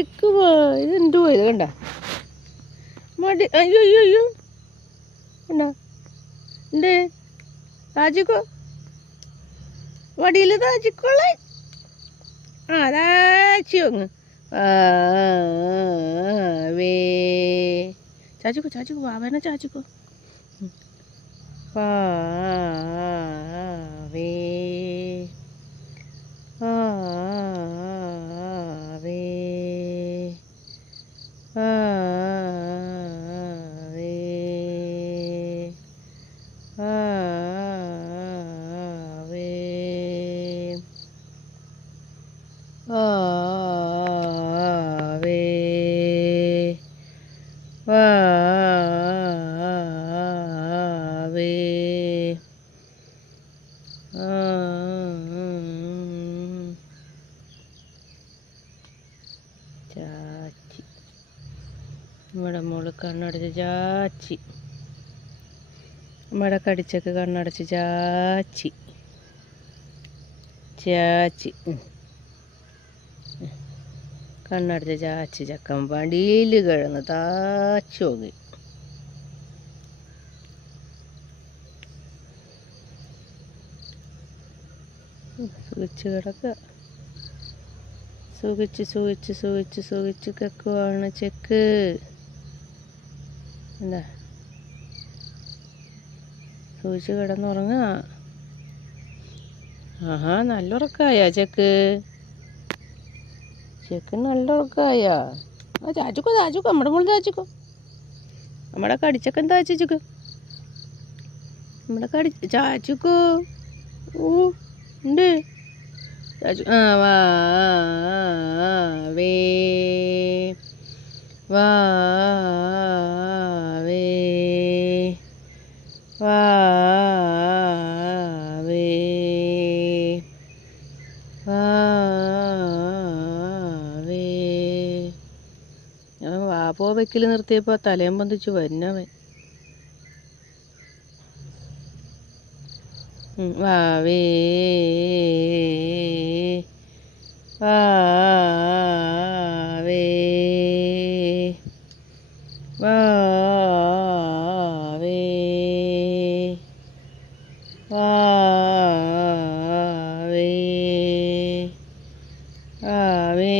ഇതെന്തുവാ ഇത് കണ്ട മടി. അയ്യോ അയ്യോ അയ്യോ കണ്ട എന്തേ താജിക്കോ വടിയിൽ താജിക്കോളെ. ആ താച്ചി അങ്ങ് വേ ചാച്ചിക്കോ ചാച്ചിക്കോ വാവേനെ ചാച്ചിക്കോ വാ വേ വേ വേ വേ വേ വേ ചാച്ചി നമ്മുടെ മോള് കണ്ണടച്ച് ചാച്ചി. നമ്മുടെ കടിച്ചൊക്കെ കണ്ണടച്ച് ചാച്ചി ചാച്ചി കണ്ണടച്ച് ചാച്ചി. ചക്കൻ വടിയിൽ കിഴങ്ങ് താച്ചോകി. സുഖിച്ച് കിടക്കുക. സുഖിച്ച് സുഖിച്ച് സുഖിച്ച് സുഖിച്ച് കക്കുവാണ് ചെക്ക്. എന്താ സുഖിച്ച് കിടന്നുറങ്ങുക. ആഹാ നല്ല ഉറക്കായ ചെക്ക്. ചെക്ക് നല്ല ഉറക്കായ. ആ ചാച്ചിക്കോ ചാച്ചിക്കോ നമ്മുടെ മോള് ചാച്ചിക്കോ. നമ്മുടെ കടിച്ചക്കൻ താച്ചിക്കോ. നമ്മുടെ ചാച്ചിക്കോ. ഓ ഉണ്ട് ചാച്ചു. ആ വാ വേ വാ വേ വാ വേ വാ വേ. ഞാൻ വാപ്പോ വെക്കൽ നിർത്തിയപ്പോൾ തലയും പൊന്തിച്ച് വരുന്നവൻ. വാ വേ വാ വേ വാ വേ വാ വേ വാ വേ